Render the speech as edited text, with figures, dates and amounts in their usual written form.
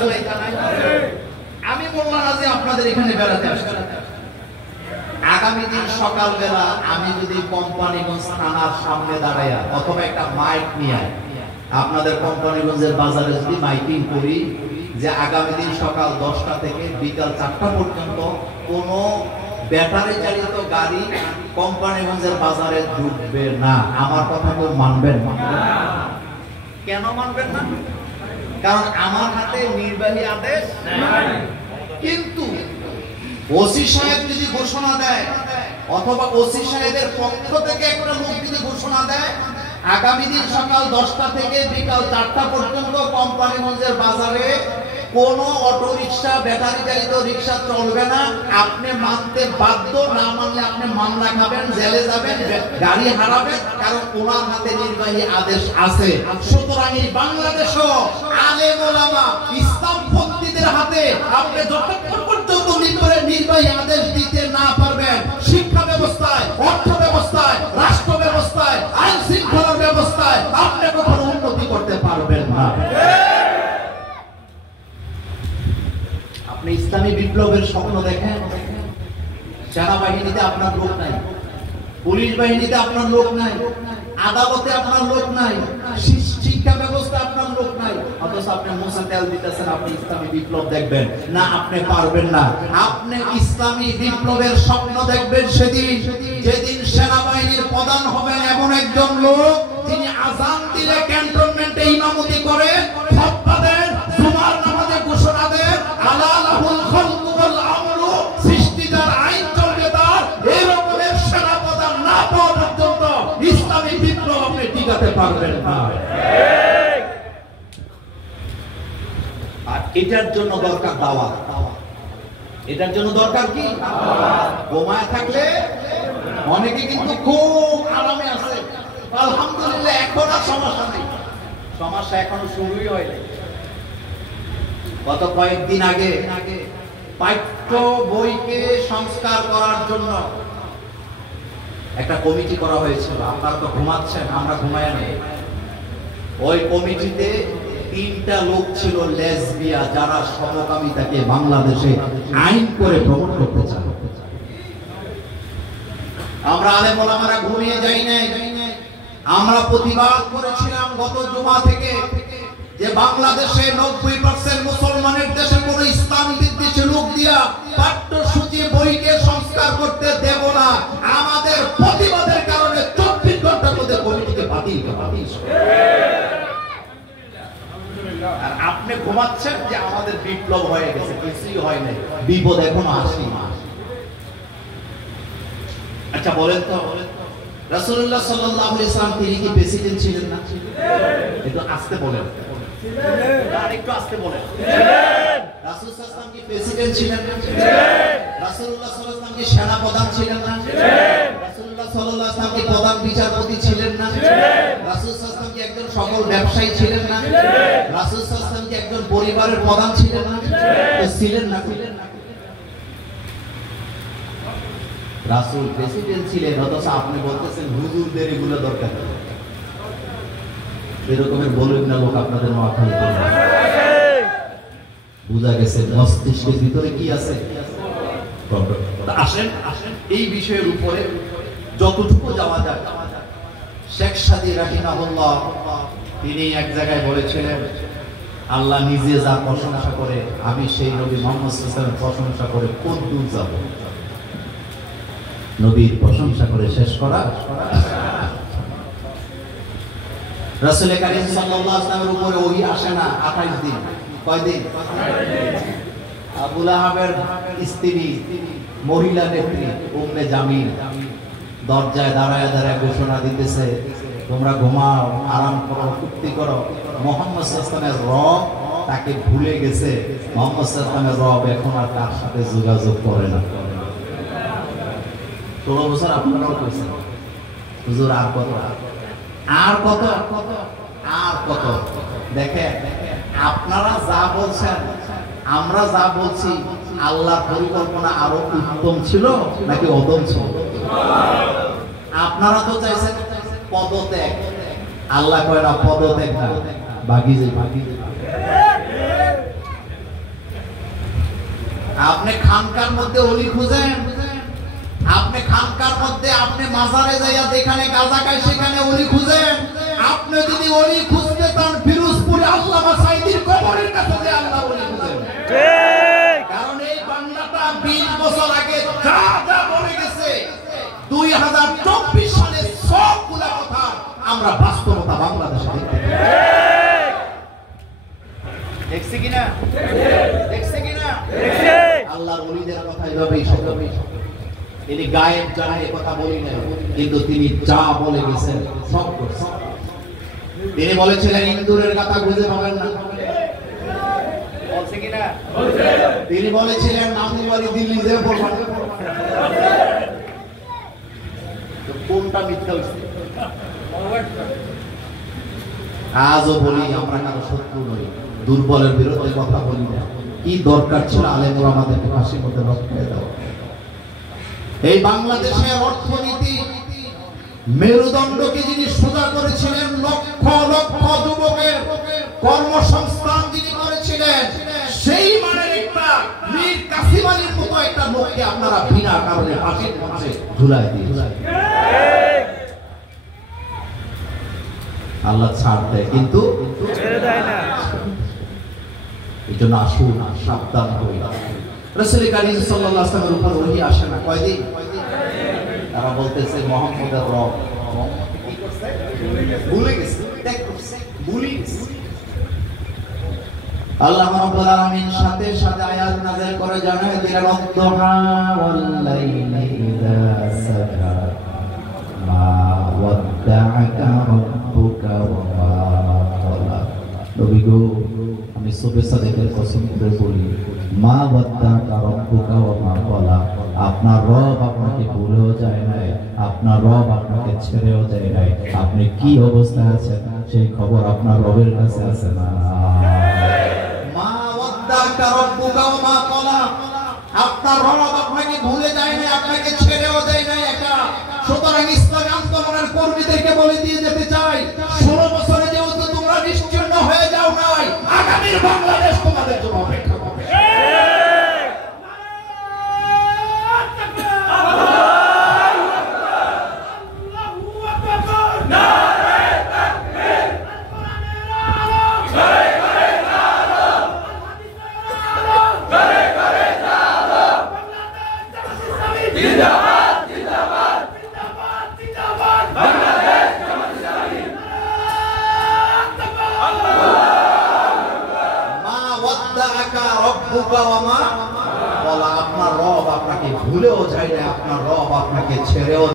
আছে না এটা নাই? আমি বললাম না যে আপনাদের এখানে বেড়াতে আসছি। আগামী দিন সকালবেলা আমি যদি কোম্পানিগঞ্জ থানার সামনে দাঁড়াইয়া অথবা একটা মাইক নিয়ে আপনাদের কোম্পানিগঞ্জের বাজারে যদি মাইকিং করি যে আগামী দিন সকাল 10টা থেকে বিকাল 4টা পর্যন্ত কোনো ব্যাটারি চালিত গাড়ি কোম্পানিগঞ্জের বাজারে ঢুকবে না, আমার কথা কেউ মানবেন না? কেন মানবেন না? কারণ আমার হাতে নির্বাহী আদেশ নাই। কিন্তু ওসি সাহেব যদি ঘোষণা দেয় অথবা ওসি সাহেবের পক্ষ থেকে একটা লোক যদি ঘোষণা দেয় আগামী দিন সকাল 10টা থেকে বিকাল 4টা পর্যন্ত কোম্পানিগঞ্জের বাজারে কোনো অটো রিক্সা ব্যাটারি চালিত রিক্সা চলবে না, আপনি মানতে বাধ্য, না মানলে আপনি মামলা খাবেন, জেলে যাবেন, গাড়ি হারাবেন, কারণ ওনার হাতে নির্বাহী আদেশ আছে। সুতরাং এই বাংলাদেশও আলেম ওলামা ইসলাম ভক্তিদের হাতে আপনি যতক্ষণ পর্যন্ত নির্বাহী আদেশ দিতে না পারবেন, শিক্ষা ব্যবস্থায়, অর্থ ব্যবস্থায়, রাষ্ট্র ব্যবস্থায়, আইন শৃঙ্খলা ব্যবস্থায় আপনি কখনো উন্নতি করতে পারবেন না। আপনি ইসলামী বিপ্লবের স্বপ্ন দেখেন, সেনাবাহিনীতে আপনার লোক নাই, পুলিশ বাহিনীতে আপনার লোক নাই, আদালতে আপনার লোক নাই, শিক্ষা ব্যবস্থা আপনার লোক নাই, অথচ আপনি মুসা তেল দিতেছেন আপনি ইসলামী বিপ্লব দেখবেন না, আপনি পারবেন না। আপনি ইসলামী বিপ্লবের স্বপ্ন দেখবেন সেদিন যেদিন সেনাবাহিনীর প্রধান হবেন এমন একজন লোক যিনি আযান দিলে ক্যান্টনমেন্টে ইমামতি করে, খুতবা দেন, জুমার নামাজে ঘোষণা দেন আলা লাহুল খালকু ওয়াল আমরু, সৃষ্টিদার আইন চলবে তার, এই রকমের সেনা প্রধান না পাওয়া পর্যন্ত ইসলামী বিপ্লব আপনি টিকাতে পারবেন না। আর এটার জন্য দরকার দাওয়াত, এটার জন্য দরকার কি? ঘুমায় থাকলে অনেকে কিন্তু খুব আরামে আছে, আলহামদুলিল্লাহ, এখন আর সমস্যা নেই, সমস্যা এখনো শুরুই হয়নি। গত কয়েকদিন আগে পাঠ্য বইকে সংস্কার করার জন্য একটা কমিটি করা হয়েছিল। আপনারা তো ঘুমাচ্ছেন, আমরা ঘুমায় নেই। ওই কমিটিতে 3টা লোক ছিল লেসবিয়া, যারা সমকামিতাকে বাংলাদেশে আইন করে প্রমোট করতে চায়। আমরা আলেম ওলামারা ঘুমিয়ে যাই নাই, আমরা প্রতিবাদ করেছিলাম গত জুমা থেকে যে বাংলাদেশে 90% মুসলমানের দেশে কোনো ইসলাম বিদ্বেষী লোক দিয়া পাঠ্যসূচি বইকে সংস্কার করতে দেব না। আমাদের প্রতিবাদের কারণে 24 ঘন্টার মধ্যে কমিটিকে বাতিল করা হয়েছে। আর আপনি ঘুমাচ্ছেন যে আমাদের বিপ্লব হয়ে গেছে, কিছুই হয় নাই, বিপদ এখনো আসেনি। আচ্ছা বলেন তো, রাসূলুল্লাহ সাল্লাল্লাহু আলাইহি ওয়াসাল্লাম তিনি কি প্রেসিডেন্ট ছিলেন না? একটু আস্তে বলেন, আর একটু আস্তে বলেন। রাসূল সাল্লাল্লাহু আলাইহি ওয়াসাল্লাম কি প্রেসিডেন্ট ছিলেন না? রাসূলুল্লাহ সাল্লাল্লাহু আলাইহি ওয়াসাল্লাম কি সেনাপ্রধান ছিলেন না? রাসূলুল্লাহ সাল্লাল্লাহু আলাইহি ওয়াসাল্লাম কি প্রধান বিচারপতি ছিলেন না? রাসূল সাল্লাল্লাহু আলাইহি ওয়াসাল্লাম কি একজন সফল ব্যবসায়ী ছিলেন না? রাসূল সাল্লাল্লাহু আলাইহি ওয়াসাল্লাম কি একজন পরিবারের প্রধান ছিলেন না? ছিলেন না? রাসূল প্রেসিডেন্ট ছিলেন, অথচ আপনি বলতেছেন হুজুরদের এগুলো দরকার। এরকমের বলবেন না লোক আপনাদের মাথায় বুঝা গেছে মস্তিষ্কের ভিতরে কি আছে। আসেন এই বিষয়ের উপরে যতটুকু যাওয়া যায়। শেখ সাদী রাহিমাহুল্লাহ তিনি এক জায়গায় বলেছিলেন, আল্লাহ নিজে যা প্রশংসা করে আমি সেই নবী মুহাম্মদ সাল্লাল্লাহু আলাইহি ওয়াসাল্লামের প্রশংসা করে কত দূর যাব। নবীর প্রশংসা করে শেষ করা। রাসূল কারীম সাল্লাল্লাহু আলাইহি ওয়াসাল্লামের উপরে ওহী আসে না 28 দিন। কয় দিন? আবু লাহাবের স্ত্রী মহিলা নেত্রী উম্মে জামিল দরজায় দাঁড়ায় দাঁড়ায় ঘোষণা দিতেছে, তোমরা ঘুমাও, আরাম করো, ফুর্তি করো। মুহাম্মদ সাল্লাল্লাহু আলাইহি ওয়াসাল্লামের রব তাকে ভুলে গেছে, মুহাম্মদ সাল্লাল্লাহু আলাইহি ওয়াসাল্লামের রব এখন আর তার সাথে যোগাযোগ করে না। 16 বছর আপনারাও করছেন, হুজুর আর কত, আর কত, আর কত। দেখেন আপনারা যা বলছেন আমরা যা বলছি, আল্লাহর পরিকল্পনা আরো উত্তম ছিল নাকি অদম ছিল? আপনারা তো চাইছেন পদত্যাগ, আল্লাহ কয় না পদত্যাগ না, বাগি যে বাগি। আপনি খানকার মধ্যে অলি খুঁজেন, আপনি খানকার মধ্যে আপনি মাজারে যাইয়া যেখানে গাঁজা খায় সেখানে অলি খুঁজেন। আপনি যদি অলি খুঁজতে চান ফিরোজপুরে আল্লামা সাঈদীর কবরের কাছে যে আল্লাহ অলি খুঁজেন। ঠিক, কারণ এই বাংলাটা 20 বছর আগে যা যা বলে গেছে 2024 সালে সবগুলা কথা আমরা বাস্তবতা বাংলাদেশে দেখতে পাই। দেখছি কিনা? দেখছি কিনা? আল্লাহর ওলিদের কথা এভাবেই সবই। তিনি গায়েব জানে কথা বলি না, কিন্তু তিনি যা বলে গেছেন সব করছেন। তিনি বলেছিলেন ইন্দুরের কথা খুঁজে পাবেন না, বলছে কিনা? তিনি বলেছিলেন নামুবাড়ি দিল্লি যে পড়বেন, তো কোনটা মিথ্যা হইছে? আজও বলি আমরা কারো শত্রু নই, দুর্বলের বিরুদ্ধে কথা বলি না। কি দরকার ছিল আলেমরা আমাদেরকে ফাঁসির মধ্যে রক্ষা দেওয়া? এই বাংলাদেশের অর্থনীতি মেরুদণ্ডকে যিনি সোজা করেছিলেন, লক্ষ লক্ষ যুবকের কর্মসংস্থান যিনি করেছিলেন, সেই মানের একটা মীর কাসিম আলীর মতো একটা লোককে আপনারা বিনা কারণে ফাঁসির মঞ্চে ঝুলাই দিয়েছেন। আল্লাহ ছাড় দেয় কিন্তু ছেড়ে দেয় না। এই জন্য আসুন সাবধান হই। রাসূল কারীম সাল্লাল্লাহু আলাইহি ওয়াসাল্লামের উপর ওহী আসে না কয়দিন? তারা বলতেছে মুহাম্মদের রব কি করছে? ভুলে গেছে, ত্যাগ করছে, ভুলে গেছে। আল্লাহ রাব্বুল আলামিন সাথে সাথে আয়াত নাযিল করে জানায় দিলেন ওয়াদ-দুহা ওয়াল-লাইলি ইযা সাজা মা ওয়াদ্দাআকা রাব্বুকা ওয়া মা ক্বালা। নবী গো, আমি সুবহে সাদিকের কসম করে বলি, মা ওয়াদ্দাআকা রাব্বুকা ওয়া মা ক্বালা, আপনার রব আপনাকে ভুলেও যায় নাই, আপনার রব আপনাকে ছেড়েও যায় নাই। আপনি কি অবস্থায় আছেন সেই খবর আপনার রবের কাছে আছে না? মা ওয়াদ্দাআকা রাব্বুকা ওয়া মা ক্বালা, আপনার রব আপনাকে ভুলে যায় নাই, আপনাকে ছেড়েও যায় নাই। একা সুতরাং ইসলামী আন্দোলনের কর্মীদেরকে বলে দিয়ে যেতে চাই, 16 বছরে যেহেতু তোমরা নিশ্চিন্ন হয়ে যাও নাই, আগামীর বাংলাদেশ তোমাদের জন্য অপেক্ষা করবে। আপনার রব আপনাকে ভুলেও যায় না, আপনার রব আপনাকে ছেড়েও